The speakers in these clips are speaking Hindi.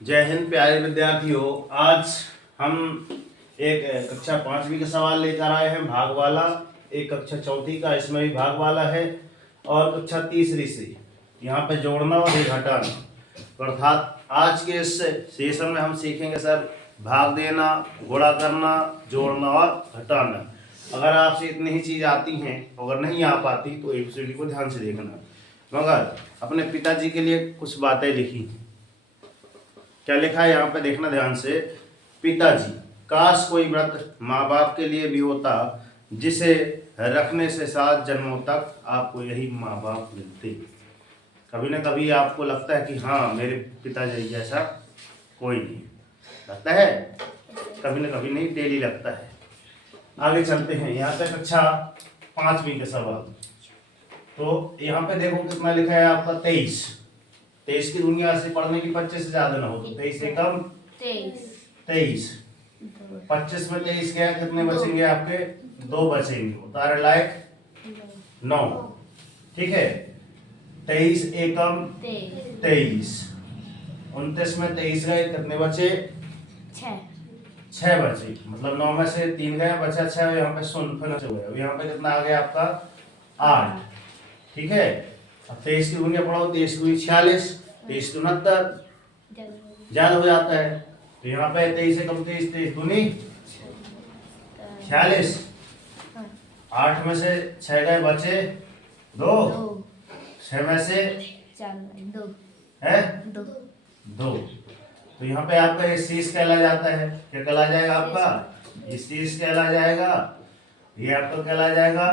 जय हिंद प्यारे विद्यार्थियों। आज हम एक कक्षा 5वीं का सवाल लेकर आए हैं, भाग वाला। एक कक्षा 4वीं का, इसमें भी भाग वाला है। और कक्षा 3री से यहाँ पे जोड़ना और एक हटाना। अर्थात आज के इस सेशन में हम सीखेंगे सर भाग देना, गुणा करना, जोड़ना और हटाना। अगर आपसे इतनी ही चीज़ आती हैं, अगर नहीं आ पाती तो एबीसीडी को ध्यान से देखना। मगर अपने पिताजी के लिए कुछ बातें लिखी। क्या लिखा है यहाँ पे देखना ध्यान से। पिताजी, काश कोई व्रत माँ बाप के लिए भी होता जिसे रखने से 7 जन्मों तक आपको यही माँ बाप मिलते। कभी ना कभी आपको लगता है कि हाँ मेरे पिताजी जैसा कोई नहीं। लगता है कभी ना कभी, नहीं डेली लगता है। आगे चलते हैं। यहाँ पे कक्षा 5वीं का सवाल। तो यहाँ पे देखो कितना लिखा है आपका 23। 23 की दुनिया से पढ़ने की 25 से ज्यादा ना हो तो 23 से कम 23। 25 में 23 क्या है, कितने बचेंगे आपके? 2 बचेंगे। उतारे लायक 9। ठीक है, 23 एकम 23। 29 में 23 गए, कितने बचे? 6 बचे। मतलब 9 में से 3 गए, बचा 6। यहाँ पे शून्य फिर हुए। यहाँ पे कितना आ गया आपका? 8। ठीक है, अब 23 की दुनिया पढ़ो। 23 दूनी 46, 23 दूनी 69, ज्यादा हो जाता है। तो यहाँ पे 23 से कम 23, 23 दूनी 46। 8 में से 6 गए, बचे 2। 6 में से 2 है 2। तो यहाँ पे आपका ये शीश कहला जाता है। क्या कहला जाएगा आपका? ये शीश कहला जाएगा। ये आपका कहला जाएगा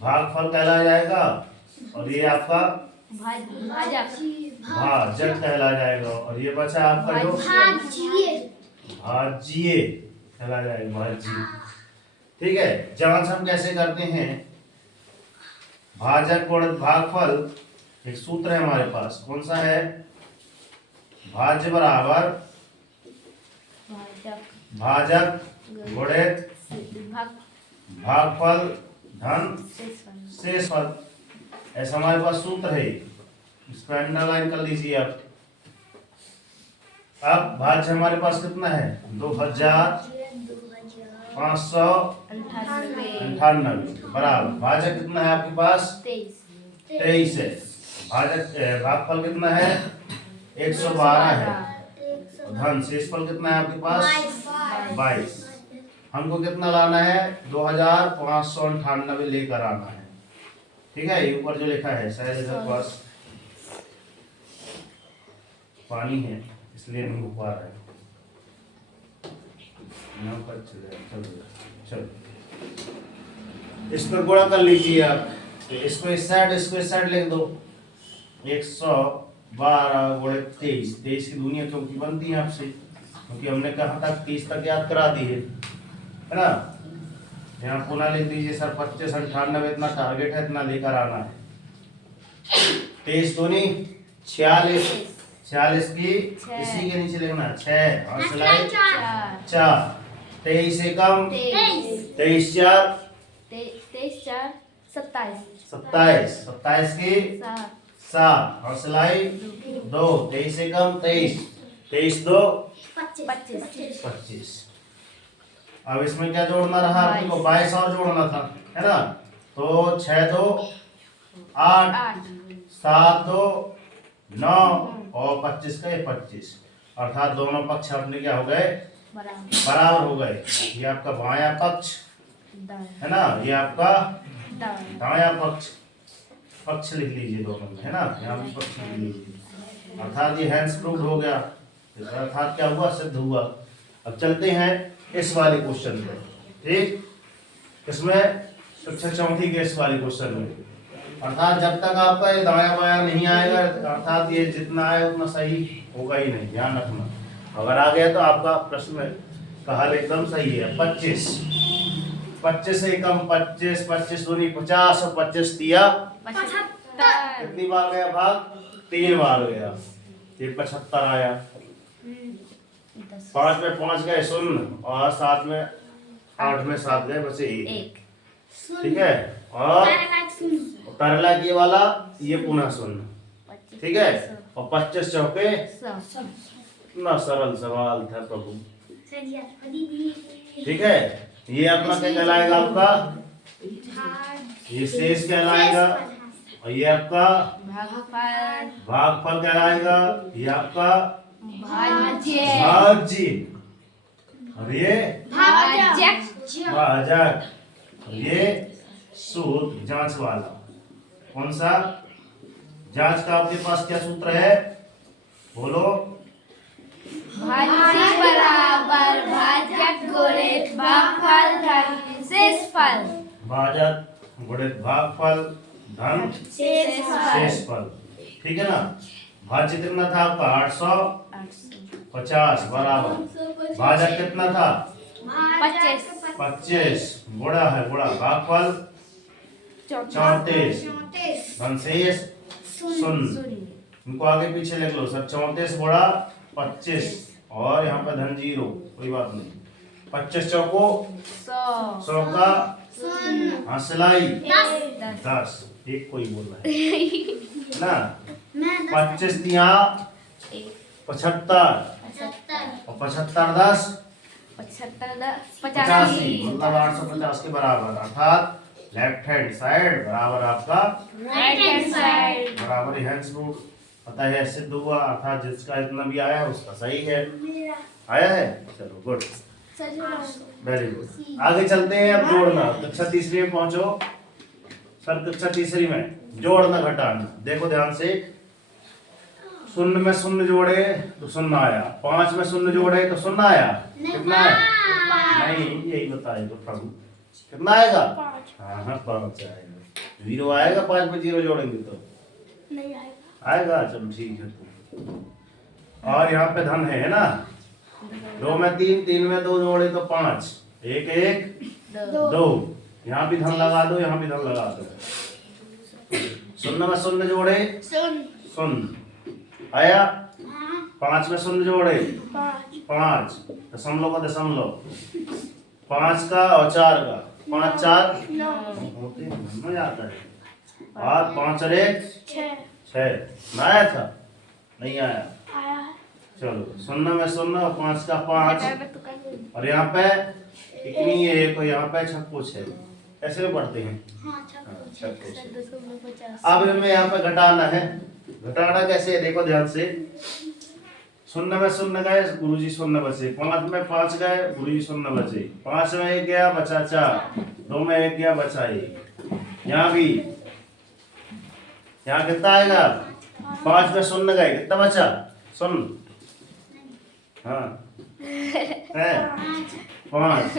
भागफल कहला जाएगा। और ये आपका भाजक कहला जाएगा। और ये बचा आपका जो भाज्य कहला जाएगा, भाज्य। ठीक है, जांच हम कैसे करते हैं? भाजक गुणित भागफल, एक सूत्र है हमारे पास। कौन सा है? भाज्य बराबर भाजक गुणित भागफल धन शेषफल। ऐसा हमारे पास सूत्र है। इसको अंडरलाइन कर लीजिए आप। अब भाज्य हमारे पास कितना है? 2598 बराबर भाजक कितना है आपके पास? 23 है। भाजक भागफल कितना है? 112 है। धन शेषफल कितना है आपके पास? 22। हमको कितना लाना है? 2598 लेकर आना है। ठीक है, ऊपर जो लिखा है, शायद इधर पास पानी है इसलिए नहीं हो पा रहा है। यहाँ पर चलो इस पर गुणा कर लीजिए आप। तो इसको इस साइड लिख दो। 112 गुणित 23। 23 की दुनिया चौकी बनती है आपसे, क्योंकि हमने कहाँ तक 30 तक याद करा दी है ना। यहाँ पुनः लिख दीजिए सर 25 98 इतना टारगेट है, इतना लेकर आना है। 23 दूनी 46। 46 की इसी के नीचे लिखना 6 और सिलाई 4। 23 से कम 23 4 27। 27 की 7 और सिलाई 2। 23 से कम 23। 23 2 25। अब इसमें क्या जोड़ना रहा आपको? 22 और जोड़ना था, है ना। तो 6 2 8, 7 2 9 और 25 का 25। अर्थात दोनों पक्ष अपने क्या हो गए? बराबर हो गए। ये आपका बायां पक्ष है ना, ये आपका दायां पक्ष लिख लीजिए दोनों में, है ना। यहाँ भी पक्ष लिख लीजिए। अर्थात ये हैंड्स प्रूव्ड हो गया। अर्थात क्या हुआ? सिद्ध हुआ। अब चलते हैं इस वाले क्वेश्चन पे। ठीक, इसमें कक्षा 4 के इस वाले क्वेश्चन में अर्थात जब तक आपका ये दाया बाया नहीं आएगा, अर्थात ये जितना आए उतना सही होगा ही नहीं, ध्यान रखना। अगर आ गया तो आपका प्रश्न का हल एकदम सही है। 25 से कम 25, 25 दूनी 50 और 25 दिया 75। कितनी बार गया भाग? 3 बार गया। ये 75 आया। 5 में 5 गए 0 और 7 में 8 में 7 गए, बचे 1। ठीक है, और तरला ये वाला ये पुनः 0। ठीक है, और 25 चौके इतना सरल सवाल था प्रभु। ठीक है, ये अपना क्या कहलाएगा आपका, ये शेष कहलाएगा, और ये आपका भागफल कहलाएगा, ये आपका भाज्य, और ये भाजक, और ये सूत्र जांच वाला। कौन सा जांच का आपके पास क्या सूत्र है, बोलो। भाज्य बराबर भाजक गुणित भागफल धन शेषफल। भाजक गुणित भागफल धन शेषफल। ठीक है ना। भाज्य कितना था आपका 850 बराबर भाजक कितना था 25 गुणा है गुणा भागफल 34 धन शेष 0। इनको आगे पीछे लिख लो सर। 34 गुणा 25 और यहाँ पे धन 0, कोई बात नहीं। 25 चौको 100 का हाँ सिलाई 10। एक कोई बोल रहा है ना। 25 दिया 75 और 75 10 85 मतलब 850 के बराबर, अर्थात लेफ्ट हैंड साइड बराबर आपका राइट हैंड साइड बराबर हैंड्स रूट। पता है सिद्ध हुआ, अर्थात जिसका इतना भी आया उसका सही है। आया है, चलो गुड, वेरी गुड। आगे चलते हैं। अब जोड़ना, कक्षा तीसरी में पहुंचो सर। कक्षा तीसरी में जोड़ना घटाना, देखो ध्यान से। शून्य में शून्य जोड़े तो शून्य आया, 5 में शून्य जोड़े तो शून्य आया। कितना है? नहीं, यही बताए तो प्रभु कितना आएगा। हाँ हाँ 5 आएगा। 0 आएगा 5 में 0 जोड़ेंगे तो नहीं आएगा। चलो ठीक है। तो और यहाँ पे धन है ना। 2 में 3, 3 में 2 जोड़े तो 5, 1 1 2। यहाँ भी धन लगा दो, यहाँ भी धन लगा दो। 0 में 0 जोड़े 0 आया। 5 में 0 जोड़े 5, दशमलव का दशमलव 5 का और 4 का 5 4 होते हैं आता है। और 5 और 1 6 ना आया था, नहीं आया। चलो 0 में 0 और 5 का 5 और यहाँ पे कितनी है, एक यहाँ पे 6 है। ऐसे में पढ़ते हैं। अब हमें यहाँ पे घटाना है। घटाना कैसे है देखो ध्यान से। 0 में 0 गए गुरुजी 0 बचे, 5 में 5 गए गुरुजी 0 बचे, 5 में 1 गया बचा 4, 2 में 1 गया बचा 1। यहाँ भी यहाँ कितना आएगा 5 में 0 गए कितना बचा 0। हाँ है 5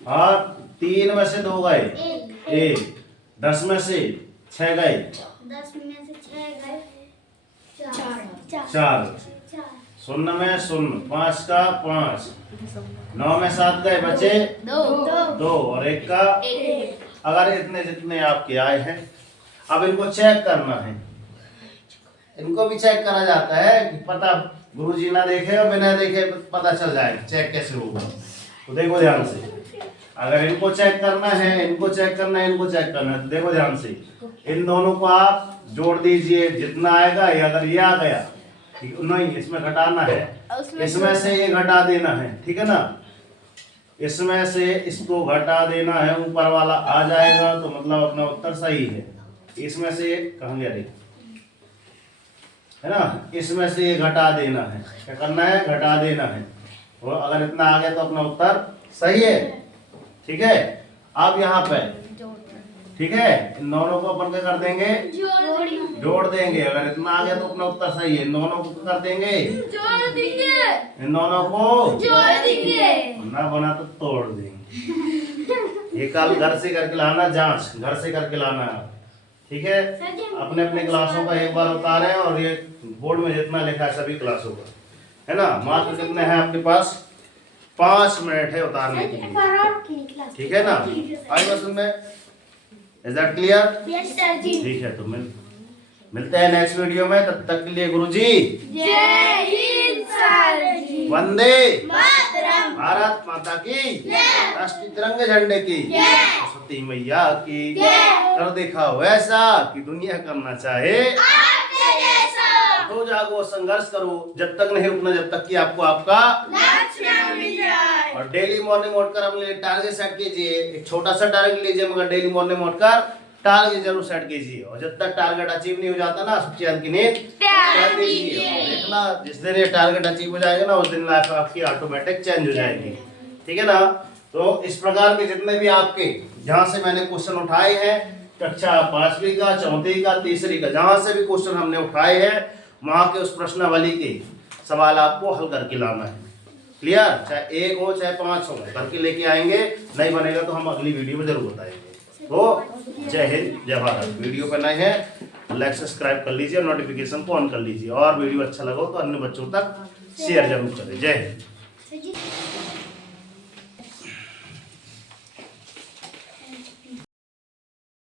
और 3 में से 2 गए 1, 10 में से 6 गए 4, 0 में 0, 5 का 5, 9 में 7 गए बचे 2 और 1 का। अगर इतने जितने आपके आए हैं, अब इनको चेक करना है। इनको भी चेक करा जाता है कि पता गुरुजी ना देखे और बिना देखे पता चल जाए चेक कैसे होगा। तो देखो ध्यान से, अगर इनको चेक करना है, इनको चेक करना है, इनको चेक करना है, तो देखो ध्यान से इन दोनों को आप जोड़ दीजिए। जितना आएगा ये, अगर ये आ गया नहीं, इसमें घटाना है, इसमें से ये घटा देना है। ठीक है ना। इसमें से इसको घटा देना है, ऊपर वाला आ जाएगा तो मतलब अपना उत्तर सही है। इसमें से कहाँ गया है ना, इसमें से ये घटा देना है। क्या करना है, घटा देना है। और अगर इतना आ गया तो अपना उत्तर सही है। ठीक है। अब यहाँ पे ठीक है, इन दोनों को अपन क्या कर देंगे, जोड़ देंगे। अगर इतना आ गया तो अपना उत्तर सही है। इन दोनों को क्या कर देंगे, जोड़ देंगे। इन दोनों को जोड़ देंगे, ना बना तो तोड़ देंगे। ये कल घर से करके लाना, जांच घर से करके लाना। ठीक है। अपने अपने क्लासों का एक बार उतारें और ये बोर्ड में जितना लिखा है सभी क्लासों का, है ना। मार्क्स कितने हैं आपके पास, 5 मिनट है उतारने के लिए। ठीक है ना। आई बस में is that clear. Yes sir ji. ठीक है, तो मिलते हैं नेक्स्ट वीडियो में। तब तक के लिए गुरुजी जय हिंद सर जी। वंदे मातरम। भारत माता की राष्ट्रीय तिरंगे झंडे की, सरस्वती मैया की। कर दिखाओ ऐसा कि दुनिया करना चाहे आपके जैसा। जागो संघर्ष करो, जब तक नहीं रुकना जब तक कि आपको आपका लक्ष्य न मिल जाए। और डेली मॉर्निंग उठकर अपने टारगेट सेट कीजिए। एक छोटा सा टारगेट लीजिए मगर डेली मॉर्निंग उठकर टारगेट जरूर सेट कीजिए। और जब तक टारगेट अचीव नहीं हो जाता ना, सबसे अंत की नींद त्याग दीजिए। देखना जिस दिन ये टारगेट अचीव हो जाएगा ना, उस दिन लाइफ आपकी ऑटोमेटिक चेंज हो जाएगी। ठीक है ना। तो इस प्रकार के जितने भी आपके जहां से मैंने क्वेश्चन उठाए हैं, कक्षा 5वीं का, 4वीं का, 3री का, जहां से भी क्वेश्चन हमने उठाए हैं, वहां के उस प्रश्नावली के सवाल आपको हल करके लाना है। क्लियर? चाहे 1 हो चाहे 5 हो, करके लेके आएंगे। नहीं बनेगा तो हम अगली वीडियो में जरूर बताएंगे। तो जय हिंद, जय भारत। वीडियो पर नए हैं लाइक सब्सक्राइब कर लीजिए और नोटिफिकेशन को ऑन कर लीजिए। और वीडियो अच्छा लगा तो अन्य बच्चों तक शेयर जरूर करें। जय हिंद।